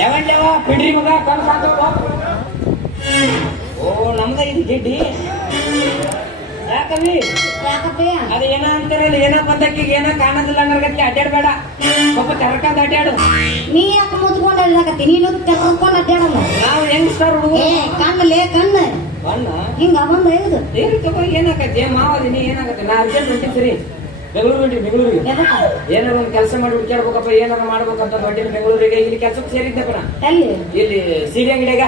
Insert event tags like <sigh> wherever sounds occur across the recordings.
ಯಾವಂಡ್ಯವ ಬಿಡ್ರಿ ಮಗ ಕಾಂತವ ಓ ನಮ್ದ ಇದು ಜಿಡ್ಡಿ ಯಾಕವಿ ಅದು ಏನ ಅಂತಾರಲ್ಲ ಏನ ಬಂದಕ್ಕಿಗೆ ಏನ ಕಾಣೋದಿಲ್ಲ ಅನ್ನೋದಕ್ಕೆ ಅಡ್ಡಾಡ್ಬೇಡ ಸ್ವಲ್ಪ ತೆರಕಂತ ಅಡ್ಡಾಡು ನೀ ಯಾಕೆ ಮುದ್ಕೊಂಡು ಅಡ್ಡಾಕತ್ತಿ ನೀನು ತೆರಕೊಂಡು ಅಡ್ಡಾಡಲ್ಲ ನಾವು ಹೆಂಗ್ ಸರ್ ಏ ಕಣ್ಣ ಕಣ್ಣ. ಹಿಂಗ ಬಂದ ಇದು. ಏನು ತಗೋ ಮಾವದಿ ಮಾವದಿನಿ ಏನಾಗತ್ತೆ? ನಾ ಅರ್ಜೆಂಟ್ ಹೊಂಟಿದ್ರಿ. ಬೆಂಗಳೂರಿಗೆ. ಎದಕ್ಕ ಏನಾರ ಒಂದು ಕೆಲಸ ಮಾಡಿ ಹುಡ್ಕ್ಯಾಡ್ಬೇಕಪ್ಪ ಏನಾರ ಮಾಡ್ಬೇಕಂತ ಬಟ್ಟೆ ಬೆಂಗಳೂರಿಗೆ ಇಲ್ಲಿ ಕೆಲ್ಸಕ್ಕೆ ಸೇರಿದ್ದಪ್ಪ ನಾ ಎಲ್ಲಿ? ಇಲ್ಲಿ ಸೀರೆ ಅಂಗಡಿಯಾಗ.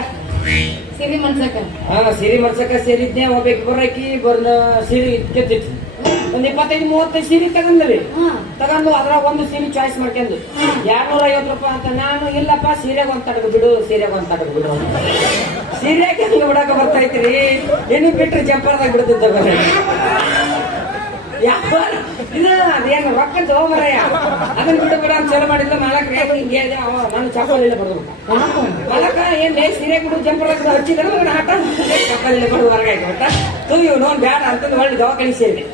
ಸಿರಿ ಮನ್ಸಕ ಹಾ ಸೀರೆ ಮರ್ಸಕ ಸೇರಿದ್ನೆ ಒಬ್ಬ ಬರಕಿ ಬಂದ ಸೀರೆ ಕೆತ್ತಿತ್ತು ಒಂದ್ ಇಪ್ಪತ್ತೈದು ಮೂವತ್ತೈದು ಸೀರೆ ತಗೊಂಡ್ರಿ ತಗೊಂಡು ಅದ್ರಾಗ ಒಂದು ಸೀರೆ ಚಾಯ್ಸ್ ಮಾಡ್ಕೊಂಡು ಎರಡ್ನೂರ ಐವತ್ತು ರೂಪಾಯಿ ಅಂತ ನಾನು ಇಲ್ಲಪ್ಪ ಸೀರೆಗೆ ಒಂದ್ ತಡಗ ಬಿಡು ಸೀರೆಗೆ ಒಂದ್ ತಡಗ ಬಿಡು ಸೀರೆ ಸೀರೆಗೆ ಹೆಂಗ ಬಿಡಕ ಬರ್ತೈತ್ರಿ ಏನು ಬಿಟ್ರೆ ಜಂಪರ್ದಾಗ ಬಿಡುತ್ತಿದ್ದ ಬರೀ <laughs> ಯಾವ ಇದು ಅದೇನು ರೊಕ್ಕ ತಗೊಂಬರಯ್ಯ ಅದನ್ನ ಬಿಟ್ಟು ಬಿಡ ಅಂತ ಚಲೋ ಮಾಡಿಲ್ಲ ಮಾಲಕ್ ಹಿಂಗೆ ಅವ ನಾನು ಚಪ್ಪಲ್ ಇಲ್ಲ ಬರ್ಬೇಕು ಮಲಕ ಏನ್ ಲೇ ಸೀರೆ ಬಿಡು ಜಂಪರ ಹಚ್ಚಿದ್ರೆ ಮಗನ ಆಟ ಚಪ್ಪಲ್ ಇಲ್ಲ ಬಡದು ಹೊರಗಾಯ್ತು ಒಟ್ಟ ತೂ ಇವ್ ನೋನ್ ಬ್ಯಾಡ ಅಂತಂದು ಒಳ್ಳೆ ದವಾಖಾನೆ ಸೇರಿದೆ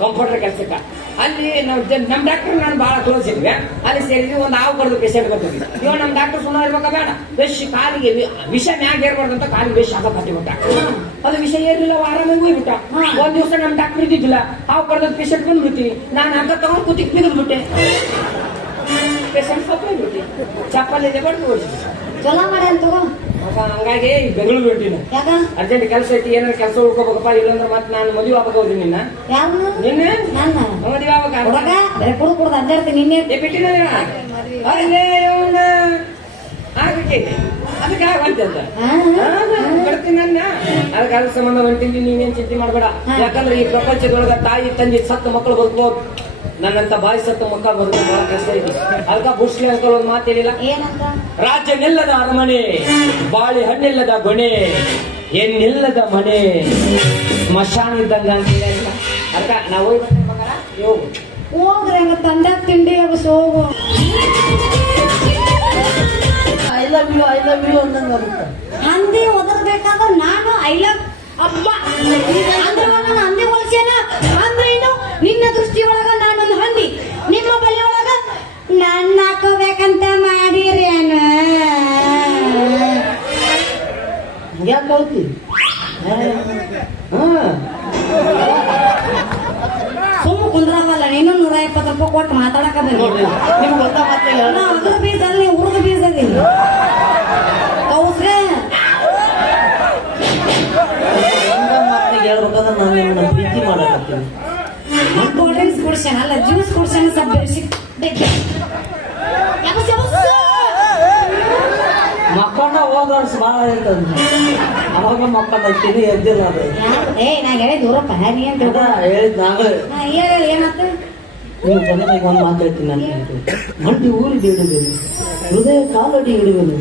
ಕಂಪ್ಯೂಟರ್ ಕೆಲ್ಸಕ್ಕ ಅಲ್ಲಿ ನಾವು ಜನ್- ನಮ್ ಡಾಕ್ಟರ್ ನಾನು ಬಹಳ ಕ್ಲೋಸ್ ಇದ್ವಿ ಅಲ್ಲಿ ಸೇರಿದ್ವಿ, ಒಂದು ಹಾವು ಕಡ್ದು ಪೇಷಂಟ್ ಬರ್ತೀವಿ ಇವಾಗ ನಮ್ ಡಾಕ್ಟರ್ ಸುಮ್ಮನೆ ಇರ್ಬೇಕ ಬೇಡ. ವಿಷ ಕಾಲಿಗೆ ವಿಷ ಮ್ಯಾಗ ಏರ್ಬಾರ್ದು ಅಂತ ಕಾಲಿಗೆ ವಿಷ ಹಾಕ ಬಿಟ್ಟ. ಅದು ವಿಷ ಏರಿಲ್ಲ ಆರಾಮಾಗಿ ಹೋಗ್ಬಿಟ್ಟ. ಒಂದ್ ದಿವಸ ನಮ್ ಡಾಕ್ಟರ್ ಇದ್ದಿದ್ದಿಲ್ಲ. ಹಾವು ಕಡ್ದ ಪೇಷಂಟ್ ಬಂದ್ಬಿಡ್ತೀವಿ ನಾನು ಹಂಗ ತಗೊಂಡ್ ಕೂತಿಕ್ ಬಿದ್ಬಿಟ್ಟೆ ಪೇಷಂಟ್ ಸಪ್ಲೈ ಹೋಗ್ಬಿಟ್ಟಿ ಚಪ್ಪಲ್ ಇದೆ, ಬಡ್ದು ಚಲೋ ಮಾಡಿ ಅಂತ ಹಂಗಾಗಿ ಬೆಂಗಳೂರು ಹೊಂಟಿನ ಯಾಕ? ಅರ್ಜೆಂಟ್ ಕೆಲಸ ಐತಿ ಏನಾರ ಕೆಲಸ ಹುಡ್ಕೋಬೇಕಪ್ಪ ಇಲ್ಲಂದ್ರೆ ಮತ್ತೆ ನಾನು ಮದುವೆ ಆಗ್ಬೇಕು ಹೋದ್ರಿ ನಿನ್ನ? ಯಾರು ನಿನ್ನೆ? ನನ್ನ. ಮದುವೆ ಆಗ್ಬೇಕು? ಹುಡುಗ? ಬರೀ ಕುಡ್ದು ಕುಡ್ದು ಅಡ್ಡಾಡ್ತೀನಿ ನಿನ್ನೆ. ಬಿಟ್ಟಿನ ಅಲ್ಲೇ ಇವನ. ಆಗ್ಬೇಕೈತಿ ಅದಕ್ಕೆ ಬರ್ತೀನಿ ನನ್ನ ಅದಕ್ಕೆ ಅದ್ರ ಸಂಬಂಧ ಹೊಂಟಿದ್ವಿ ನೀನೇನ್ ಚಿಂತೆ ಮಾಡಬೇಡ. ಯಾಕಂದ್ರೆ ಈ ಪ್ರಪಂಚದೊಳಗ ತಾಯಿ ತಂದೆ ಸತ್ತ ಮಕ್ಕಳು ಬದುಕೋದು ನನ್ನಂತ ಬಾಯಿ ಸತ್ತ ಮುಖ ಬರುತ್ತೆ ಬಹಳ ಕಷ್ಟ ಇದೆ. ಅದಕ್ಕ ಬುಷ್ಲಿ ಅಂಕಲ್ ಒಂದು ಮಾತು ಹೇಳಿಲ್ಲ? ಏನಂತ? ರಾಜ್ಯ ನಿಲ್ಲದ ಅರಮನೆ ಬಾಳಿ ಹಣ್ಣಿಲ್ಲದ ಗೊಣೆ ಎನ್ನಿಲ್ಲದ ಮನೆ ಸ್ಮಶಾನ ಇದ್ದಂಗ ಅಂತ ಹೇಳಿಲ್ಲ ಅದಕ್ಕ ನಾವು ಹೋಗಿ ಬರ್ತೀವಿ ಮಗನ, ನೀವು ಹೋಗ್ರಿ ಹಂಗ ತಂದ ತಿಂಡಿ ಅವ ಸೋಗು I love you I love you ಅಂದಂಗ ಹಂದಿ ಒದರ್ಬೇಕಾದ್ರೆ ನಾನು ಐ ಲವ್ ಅಪ್ಪ ಅಂದ್ರೆ ಹಂದಿ ಹೊಲ್ಸೇನ? ಅಂದ್ರೆ ಇನ್ನು ನಿನ್ನ ದೃಷ್ಟಿ ಯಾಕೆ ಸುಮ್ಮ ಕುಂದ್ರಲ್ಲ ನೀನು ನೂರ ಇಪ್ಪತ್ತು ರೂಪಾಯಿ ಕೊಟ್ಟು ಮಾತಾಡಕ ಬಂದಿ ನಿಮ್ಗೆ ಅದ್ರ ಬೀಜ ಅಲ್ಲಿ ಉರ್ದು ಬೀಜ ಅಲ್ಲಿ. ಕೌಸ್ರೆ ಹೇಳ್ಬೇಕಂದ್ರೆ ನಾನು ನಿಮ್ಮನ್ನ ಪ್ರೀತಿ ಮಾಡಕತ್ತೀನಿ. ಡ್ರಿಂಕ್ಸ್ ಜ್ಯೂಸ್ ಕುಡ್ಸ್ಯಾನ ಸಬ್ಬೆ ವರ್ಷ ಭಾಳ ಆಯ್ತದ ಅವಾಗ ಮಕ್ಕಳ ಕಿವಿ ಎದ್ದಿಲ್ಲ ಅದು. ಏ ನಾ ಹೇಳಿದ್ ದೂರಪ್ಪ ನೀ ಅಂತ ಹೇಳಿದ್ ನಾವೇ. ಏನು ಹೇಳಿ ಏನಾಯ್ತು ನೀವು ಕೊನೆಗೆ ಒಂದು ಮಾತು ಹೇಳ್ತೀನಿ ನಾನು. ಮಂಡಿ ಊರಿಗೆ ಹಿಡಿದೇನೆ ಹೃದಯ ಕಾಲಡಿ ಹಿಡಿಯುವೆನು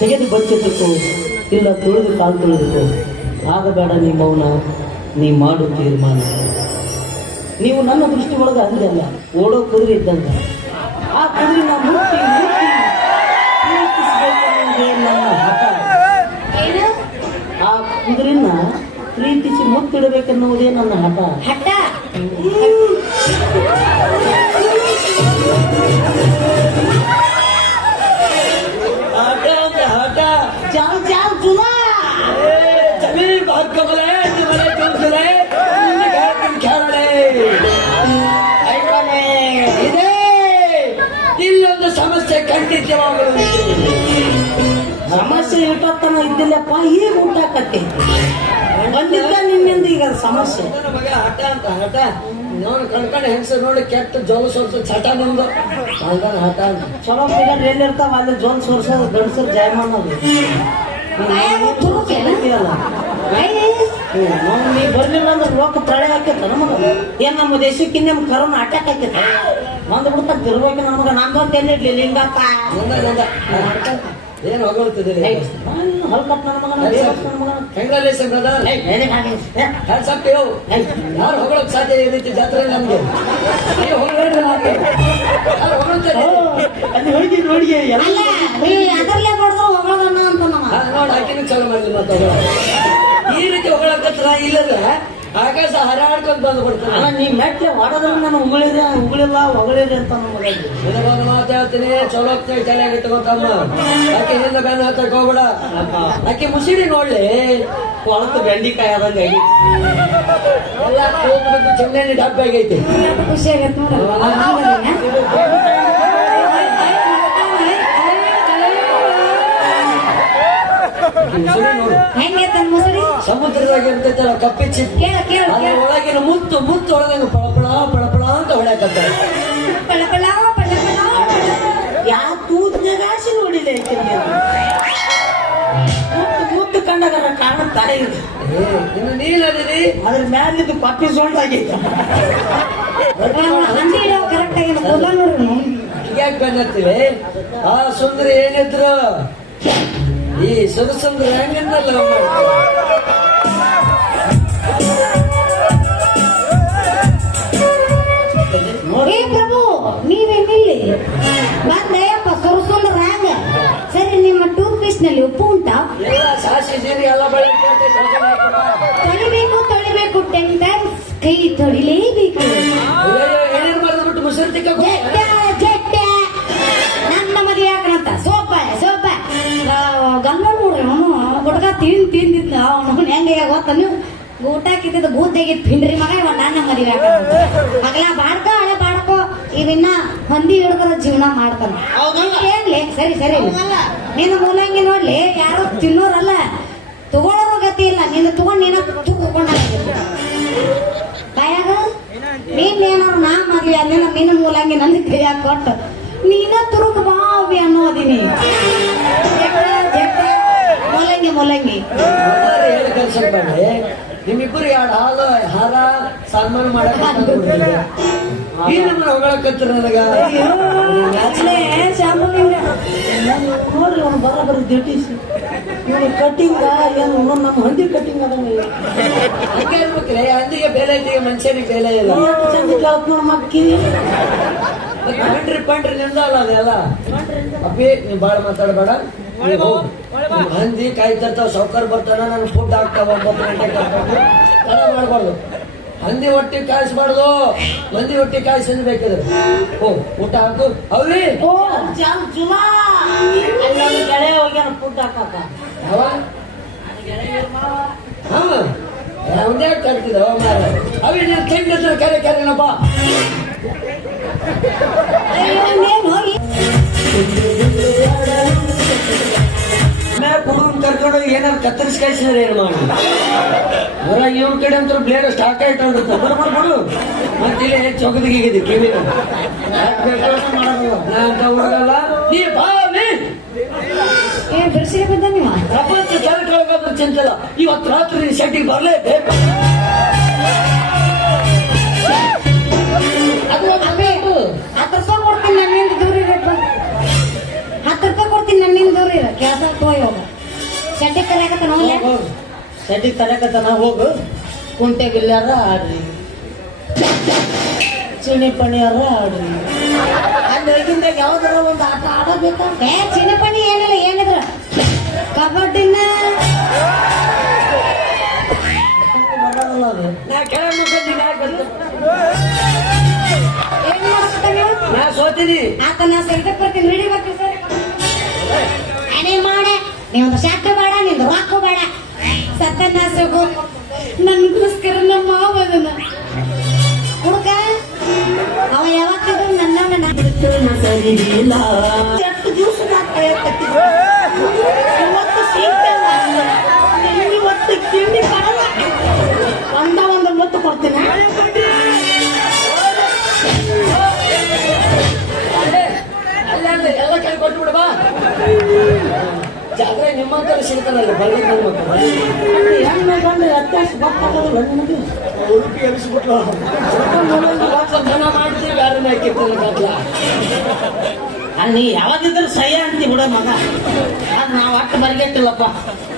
ತೆಗೆದು ಬಚ್ಚಿತ್ತು ಇಲ್ಲ ತುಳಿದು ಕಾಲು ತುಳಿದಕ್ಕೋ ಆಗಬೇಡ ನೀ ಮೌನ ನೀ ಮಾಡು ತೀರ್ಮಾನ. ನೀವು ನನ್ನ ದೃಷ್ಟಿ ಒಳಗೆ ಅಂದಲ್ಲ ಓಡೋ ಕುದುರೆ ಇದ್ದಂತ ಆ ಕುದುರೆ ನಾ ಮುಟ್ಟಿ ಮುಟ್ಟಿ ಪ್ರೀತಿಸ್ಬೇಕೆನ್ನುವುದೇ ನನ್ನ ಹಠ ಏನು ಆ ಕುದುರೆನ ಪ್ರೀತಿಸಿ ಮುತ್ತಿಡಬೇಕನ್ನುವುದೇ ನನ್ನ ಹಠ. ಹಠ. ಇಲ್ಲೊಂದು ಸಮಸ್ಯೆ ಖಂಡಿತವಾಗಲು ಸಮಸ್ಯೆ ಇಟ್ಟತ್ತನ ಇದ್ದಿಲ್ಲಪ್ಪ ಈಗ ಊಟಕತ್ತೆ ಬಂದಿದ್ದ ನಿನ್ನಿಂದ ಈಗ ಅದು ಸಮಸ್ಯೆ. ಮಗ ಹಠ ಅಂತ ಹಠ ನೋಡಿ ಕಣ್ಕಂಡು ಹೆಂಗಸ ನೋಡಿ ಕೆಟ್ಟ ಜೋಲ ಸ್ವಲ್ಪ ಚಟ ಬಂದು. ಹಂಗಾರೆ ಹಠ ಅಂತ. ಚಲೋ ಫಿಗರ್ ಏನಿರ್ತಾವ ಅಲ್ಲಿ ಜೋಲ್ ಸೋರ್ಸೋದು ಗಂಡಸರು ಜಾಯಮಾನ ಅದು ನೀ ಬರ್ಲಿಲ್ಲ ಅಂದ್ರೆ ಲೋಕ ತಳೆ ಹಾಕೈತ ನಮಗ. ಏನ್ ನಮ್ಮ ದೇಶಕ್ಕೆ ನಮ್ಮ ಕರೋನಾ ಅಟ್ಯಾಕ್ ಆಕೈತ ಬಂದ್ ಬಿಡ್ತಾ ತಿರ್ಬೇಕು ನಮಗ. ನಮ್ದೊಂದು ಎಲ್ಲಿಡ್ಲಿ ಲಿಂಗಪ್ಪ ಏನು ಹೊಗಳ್ತಿದ್ದೀರಿ ಹೊಲ್ಕಟ್ ನನ್ನ ಮಗನ ನನ್ನ ಮಗನ. ಕಂಗ್ರಾಲೇಷನ್ ಬ್ರದರ್ ಅಪ್ ಯು ಯಾರು ಹೊಗಳಕ್ ಸಾಧ್ಯ ಈ ರೀತಿ ಜಾತ್ರೆ ನಮ್ಗೆ? ನೀವು ಹೊಗಳ್ರಿ ಮಾತು. ಯಾರು ಹೊಗಳ್ತಾರೆ ಓ, ಅಲ್ಲಿ ಹೋಗಿ ನೋಡಿ ಎಲ್ಲ ಅಲ್ಲ ನೀ ಅದರ್ಲೆ ಬಡ್ದು ಹೊಗಳದನ್ನ ಅಂತ ನಮ್ಮ ನೋಡಿ ಆಕಿನೂ ಚಾಲು ಮಾಡ್ಲಿ ಮತ್ತೆ ಈ ರೀತಿ ಹೊಗಳಕತ್ರ ಇಲ್ಲದ ಆಕಾಶ ಹರಾಡ್ಕೊಂಡ್ ಬಂದು ಬಿಡ್ತಾನೆ ಅಲ್ಲ ನೀ ಮೆಟ್ಲೆ ಹೊಡೆದ್ರೆ ನಾನು ಉಗುಳಿದೆ ಉಗುಳಿಲ್ಲ ಹೊಗಳಿದೆ ಅಂತ ನಮಗೆ ನಿನಗೊಂದು ಮಾತಾಡ್ತೀನಿ ಚಲೋ ತಲೆಯಾಗಿ ತಗೋತಮ್ಮ. ಅಕ್ಕಿ ಹಿಂದ ಬೆನ್ನ ಹತ್ತಕ್ ಹೋಗ್ಬೇಡ. ಅಕ್ಕಿ ಮುಸಿಡಿ ನೋಡ್ಲಿ. ಕೊಳತು ಬೆಂಡಿಕಾಯಿ ಆದಂಗ ಎಲ್ಲ ಹೋಗ್ಬಿಟ್ಟು ಚೆನ್ನೈ ಡಬ್ಬ ಆಗೈತಿ. ಖುಷಿ ಆಗತ್ತೆ ನೋಡು ಮುಸುಡಿ ನೋಡು ಹೆಂಗೆ ತನ್ನ ಇರ್ತೈತಲ್ಲ ಕಪ್ಪಿ ಚಿಪ್. ಕೇಳ ಕೇಳ ಅದ್ರ ಒಳಗಿನ ಮುತ್ತು ಮುತ್ತು ಒಳಗಂಗ ಪಳಪಳ ಪಳಪಳ ಅಂತ ಹೊಳ್ಯಾಕತ್ತಾರೆ ಪಳ ಪಳ ಪಳ ಪಳ ಪಳ. ಯಾ ತೂತ್ನಾಗ ಹಾಸಿ ನೋಡಿದೆ ಮುತ್ತು ಮುತ್ತು ಕಂಡಾಗ ಕಾಣುತ್ತಾ ಇನ್ನು ಅದ್ರ ಮ್ಯಾಲಿದ್ದು ಪಪ್ಪಿ ಸೌಂಡ್ ಆಗೈತೆ ಹಂದಿ ಇಡೋ ಕರೆಕ್ಟ್ ಆಗಿ ಕೂದಲ ನೋಡ್ರಿ ನೀವು. ಯಾಕೆ ಬೆನ್ನತ್ತೀವಿ ಆ ಸುಂದರಿ ಏನಿದ್ರು? ಈ ಸುರಸುಂದರ ಹೆಂಗನ್ನಲ್ಲ ನಲ್ಲಿ ಉಪ್ಪು ಉಂಟಾ? ತೊಳಿಬೇಕು ತೊಳಿಬೇಕು ಟೆನ್ ಟೈಮ್ಸ್ ಕೈ ತೊಳಿಲೇಬೇಕು ನನ್ನ ಮದುವೆ ಹಾಕಣಂತ ಸೋಪ ಸೋಪ. ಗಂಗ ನೋಡ್ರಿ ಅವನು ಗುಡ್ಗ ತಿಂದ್ ತಿಂದಿದ್ದ ಅವನು ಹೆಂಗೆ ಗೊತ್ತ ನೀವು ಊಟ ಕಿತ್ತಿದ್ದು ಬೂದ್ದಾಗಿ ಪಿಂಡ್ರಿ ಮಗ ಇವ ನನ್ನ ಮದುವೆ ಮಗಳ ಬಾಡ್ಕೋ ಇವಿನ್ನ ಹೊಂದಿ ಹಿಡಿದ್ರ ಜೀವನ ಮಾಡ್ತಾನ? ಏನ್ಲಿ ಸರಿ ಸರಿ. ನಿನ್ನ ಮೂಲಂಗಿ ನೋಡ್ಲಿ ಯಾರು ತಿನ್ನೋರಲ್ಲ ತಗೊಳ್ಳೋರು ಗತಿ ಇಲ್ಲ. ನಿನ್ನ ತಗೊಂಡ್ ನೀನ ತೂಕೊಂಡ ಬಾಯಾಗ ನೀನ್ ಏನಾರು ನಾ ಮಾಡ್ಲಿ ಅಲ್ಲಿನ ನಿನ್ನ ಮೂಲಂಗಿ ನನ್ನ ಕೈಯಾಗ ಕೊಟ್ಟು ನೀನ ತುರುಕ್ ಬಾವಿ ಅನ್ನೋದಿನಿ. ಮೂಲಂಗಿ ಮೂಲಂಗಿ. ನಿಮ್ಮಿಬ್ಬರು ಎರಡು ಹಾಲು ಹಾರ ಸನ್ಮಾನ ಮಾಡಕ್ ಈ ನಮ್ಮನ್ನ ಹೊಗಳಕತ್ತರ ನನಗ? ನೋಡ್ರಿ ಅವ್ನು ಬರೋಬರಿ ದಿಟ್ಟಿಸಿ ಇವನು ಕಟ್ಟಿಂಗ ಏನು ನಮ್ಮ ಹಂದಿ ಕಟ್ಟಿಂಗ್ ಅದಂಗ ಹಂಗೆ ಇರ್ಬೇಕ್ರಿ ಹಂದಿಗೆ ಬೆಲೆ ಐತಿ ಮನುಷ್ಯನಿಗೆ ಬೆಲೆ ಇಲ್ಲ. ಚಂದ ಕೇಳ್ತ ನೋಡ್ ಮಕ್ಕಿ ಪಂಡ್ರಿ ಪಂಡ್ರಿ ನಿಂದಲ್ಲ ಅದೆಲ್ಲ ಅಪ್ಪಿ ನೀವ್ ಬಾಳ ಮಾತಾಡಬೇಡ. ಹಂದಿ ಕಾಯ್ತಿರ್ತಾವ ಸೌಕರ್ ಬರ್ತಾನ ನನ್ ಫುಡ್ ಒಂಬತ್ತು ತಡ ಮಾಡ್ಬಾರ್ದು. ಹಂದಿ ಹೊಟ್ಟೆ ಕಾಯಿಸ್ಬಾರ್ದು. ಮಂದಿ ಹೊಟ್ಟೆ ಕಾಯಿಸಿ ಬೇಕಾದ್ರೆ ಓ ಊಟ ಹಾಕು. ಅವ್ರಿ ಗೆಳೆಯ ಹೋಗ್ಯಾನ ಫುಡ್ ಹಾಕಾಕ ಯಾವ? ಹಾ. ಮಾರ ಅವಿ ನೀನ್ ತಿಂಡಿದ್ರೆ ಕರೆ ಕರೆನಪ್ಪ ಹೋಗಿ. ಆಮೇಲೆ ಹುಡುಗನ್ ಕರ್ಕೊಂಡು ಏನಾರು ಕತ್ತರಿಸಿ ಕಾಯಿಸಿದ್ರೆ ಏನು ಮಾಡಿ ಅವರ ಇವ್ರ ಕಡೆ ಅಂತ ಬ್ಲೇಡ್ ಸ್ಟಾಕ್ ಆಯ್ತು ಬಿಡು ಬಿಡು ಮತ್ತೆ ಇಲ್ಲಿ ಚೊಗದಿಗಿದೆ ಕಿವಿನ ನಾ. ಅಂತ ಹುಡುಗಲ್ಲ. ನೀ ಬಾ ನೀ. ಏನ್ ನೀವ? ಪ್ರಪಂಚ ಚಿಂತಲ್ಲ. ಇವತ್ತು ರಾತ್ರಿ ನೀನ್ ಶೆಟ್ಟಿಗೆ ಬರ್ಲೇಬೇಕು ಅದು. ಹತ್ತು ಕೆಲಸ ಹೋಗಿ ಹೋಗ ಚಡ್ಡಿ ಕರೆಯಕತ್ತ ನೋಡ್ಲೆ ಹೋಗ್, ಹೋಗ್. ಸಡ್ಡಿಗೆ ತರಕತ್ತನ ಹೋಗು. ಕುಂಟೆ ಗಿಲ್ಲಾರ ಆಡ್ರಿ. ಚಿಣಿ ಪಣಿಯಾರ ಆಡ್ರಿ. ಅಲ್ಲಿ ಹೋಗಿಂದಾಗ ಯಾವ್ದಾರ ಒಂದು ಆಟ ಆಡಬೇಕಾ ಏ ಪಣಿ ಏನಿಲ್ಲ ಏನಿದ್ರ. ಕಬಡ್ಡಿನ. ಬರೋದಲ್ಲ ಅದು ನಾ ಕೆಳಗೆ ಮುಖಂಡಿ ಮ್ಯಾಗ ಬಂದು? ಏನ್ ಮಾಡಕತ್ತ ನೀವು? ನಾ ಸೋತೀನಿ. ಆತ ನಾ ಬರ್ತೀನಿ. ಹಿಡಿ ಬರ್ತೀನಿ ಸರಿ. ಅದೇ ಮಾಡೆ, ನೀವೊಂದು ಶಾಖ ಬೇಡ, ನಿಂದು ವಾಕು ಬೇಡ. ಸತ್ಯನಾಶಗು ನನ್ಗೋಸ್ಕರ ನಮ್ಮ ಮಾವನ ಹುಡುಕ ಅವ ಯಾವತ್ತಿದ್ರು ನನ್ನ ದಿವಸ ಇವತ್ತು ಒಂದ ಕೊಡ್ತೀನಿ. ಎಲ್ಲ ಕೈ ಕೊಟ್ಟು ಬಿಡು, ಬಾ. ಜಾತ್ರೆ ನಿಮ್ಮಂತರ ಸಿಗ್ತಾನಲ್ಲ ಬಳ್ಳಿ ಮಕ್ಕಳು ಹೆಣ್ಣು ಗಂಡು ವ್ಯತ್ಯಾಸ ಗೊತ್ತಾಗೋದಿಲ್ಲ ನಿಮಗೆ ಉಡುಪಿ ಜನ ಮಾಡ್ತೀವಿ ಯಾರನ್ನ ಹಾಕಿರ್ತಾನೆ ನೀ ಯಾವಾಗಿದ್ರು ಸಹ್ಯ ಅಂತಿ ಬಿಡ ಮಗ ಅದು ನಾವು ಅಷ್ಟು ಬರ್ಗೆಟ್ಟಿಲ್ಲಪ್ಪ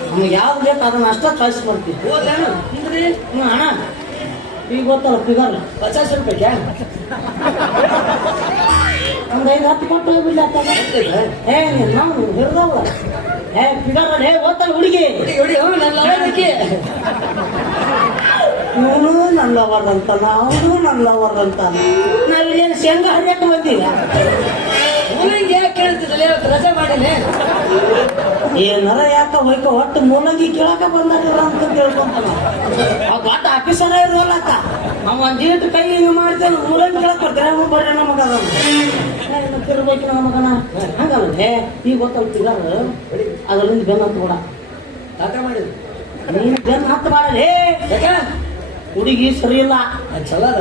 ನಮ್ಗೆ ಯಾವ್ದು ಬೇಕು ಅದನ್ನ ಅಷ್ಟ ಕಳ್ಸಿ ಕೊಡ್ತೀವಿ ಹೋದೇನು ಹಿಂದ್ರಿ ಹ್ಞೂ ಅಣ್ಣ ಈಗ ಗೊತ್ತಲ್ಲ ಫಿಗರ್ ಪಚಾಸ್ ರೂಪಾಯಿಗೆ ಒಂದು ಐದು ಹತ್ತು ಕೊಟ್ಟು ಹೋಗ್ಬಿಡ್ಲಿ ಅತ್ತಾಗ ಏ ನಾವು ಹಿಡ್ದವ ಏ ಫಿಗರ್ ಹೇ ಹುಡುಗಿ. ಹೊಡಿ ಹೊಡಿ ಹ್ಞೂ ನನ್ನ ಲವಣಕ್ಕೆ ಇವನು ನನ್ನ ಲವರ್ ಅಂತಾನ ಅವನು ನನ್ನ ಲವರ್ ಅಂತಾನ ನಾವಿಲ್ಲೇನು ಶೇಂಗಾ ಹರಿಯಕ್ಕೆ ಬಂದೀವ? ಮೂಲಂಗಿ ಯಾಕೆ ಕೇಳ್ತಿದ್ದಲ್ಲ? ರಜೆ ಮಾಡಿನಿ ಏನಾರ ಯಾಕ ಹೋಯ್ಕ ಒಟ್ಟು ಮೂಲಂಗಿ ಕೇಳಕ ಬಂದಾರ ಅಂತ ತಿಳ್ಕೊಂತಾನ ಅವ್ ದೊಡ್ಡ ಆಫೀಸರ ಇರೋಲ್ಲಕ್ಕ ಅವ ಒಂದ್ ಜೀಟ್ ಕೈ ಹಿಂಗ ಮಾಡ್ತೇನೆ ಮೂಲಂಗಿ ಕೇಳಕ್ ಬರ್ತಾರೆ? ಬರ್ರಿ ನಮಗ ತಿರ್ಬೇಕು ನಮ್ಮ ಮಗನ. ಹಂಗಲ್ಲೇ ಈಗ ಗೊತ್ತಾಗ್ತಿಲ್ಲ ಅದರಿಂದ ಬೆನ್ನ ಹತ್ತು ಕೂಡ. ತಾತ ಮಾಡಿದ್ರು. ನೀನು ಬೆನ್ನ ಹತ್ತು ಮಾಡಲೇ ಯಾಕ? ಹುಡುಗಿ ಸರಿ ಇಲ್ಲ. ಚಲೋ ಅದ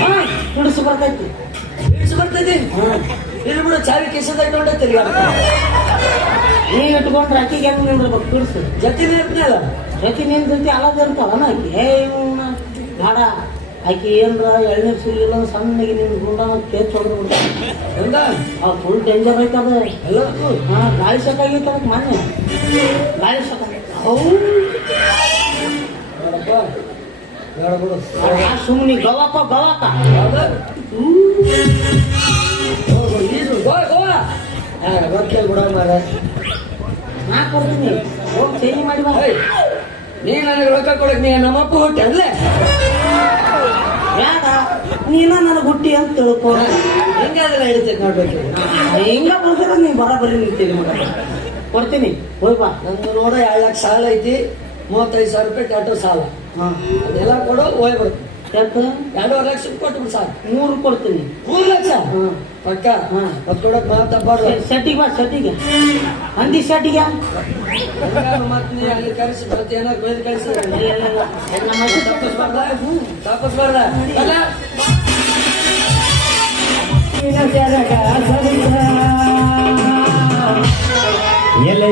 ಹಾ ಹಿಡಿಸು ಬರ್ತೈತಿ. ಕುಡಿಸು ಬರ್ತೈತಿ? ಇಲ್ಲಿ ಬಿಡು ಚಾವಿ ಕೇಸದ ಇಟ್ಕೊಂಡೆ ತಿರ್ಗಾಡ ನೀ ಇಟ್ಕೊಂಡ್ರೆ ಅಕ್ಕಿಗೆ ಹೆಂಗ್ ನಿಂದ್ರಬೇಕು? ಕುಡಿಸು. ಜೊತೆ ಇರ್ತೀನಲ್ಲ ಪ್ರತಿ ನಿನ್ ಜೊತೆ ಅಲ್ಲದ ಇರ್ತಾವನ ಆಕಿ ಏ ಇವ್ನ ಆಕಿ ಏನರ ಎಳ್ನೀರ್ ಸಿಗಲಿಲ್ಲ ಸಣ್ಣಗೆ ನಿನ್ ಗುಂಡ ಕೇಚ್ ಹೊಡೆದು ಬಿಡ್ತಾನೆ ಆ ಫುಲ್ ಡೇಂಜರ್ ಐತದ ಎಲ್ಲದಕ್ಕೂ ಹಾ ಗಾಳಿ ಸಾಕಾಗಿತ್ತು ಅದಕ್ಕೆ ಮಾನ್ಯ. ಗಾಳಿ ಸಾಕ ಅವು ಸುಮ್ಮನೆ ಗವಾಕ ಗವಾಕ. ಹೌದಾ? ಹೋಗು, ಈಜು, ಗೋ, ಗೋವಾ. ಆ, ಗೊತ್ತಿಲ್ಲ ಬಿಡ ಮಾರ್ರೆ. ನಾ ಕೊಡ್ತೀನಿ. ಹೋಗಿ ಚೇಂಜ್ ಮಾಡಿ ಬಾ. ನೀ ನನಗೆ ರೊಕ್ಕ ಕೊಡಕ್ ನೀ ನಮ್ಮಪ್ಪ ಹುಟ್ಟಿ ನೀನ ನನ್ನ ಗುಟ್ಟಿ ಅಂತ ತಿಳ್ಕೊ. ಹಿಂಗಾದ್ರೆ ಹಿಡಿತೈತೆ ನೋಡ್ಬೇಕು. ಹಿಂಗ ಬಂದ್ರೆ ನೀ ಬರಾಬರಿ ನಿಂತೀನಿ ಮಗ ಕೊಡ್ತೀನಿ ಹೋಯ್ ಬಾ. ನಂದು ನೋಡ ಎರಡು ಲಕ್ಷ ಸಾಲ ಐತಿ. ಮೂವತ್ತೈದು ಸಾವಿರ ರೂಪಾಯಿ ಟ್ಯಾಟೋ ಸಾಲ. ಹಾ. ಅದೆಲ್ಲ ಕೊಡು ಹೋಯ್ ಬಿಡು ಎರಡು ಎರಡೂವರೆ ಲಕ್ಷ ಕೊಟ್ಟು ಸಾಕು. ಮೂರು ಕೊಡ್ತೀನಿ. ಮೂರು ಲಕ್ಷ? ಹಾ. ಪಕ್ಕ ಕೊಡಕ್ ಮಾತಾಡ್ಬಾರ್ದು ಸೆಟ್ಟಿಗೆ ಬಾ ಸೆಟ್ಟಿಗೆ. ಹಂದಿ ಸೆಟ್ಟಿಗೆ. ಮತ್ ನೀ ಅಲ್ಲಿ ಕರೆಸಿ ಮತ್ತೆ ಏನಾದ್ರು ಬೈದು ಕಳಿಸಿ. ತಪ್ಪಿಸ್ಬಾರ್ದ? ತಪ್ಪಿಸ್ಬಾರ್ದ. ಅಲ್ಲ. ಎಲೆ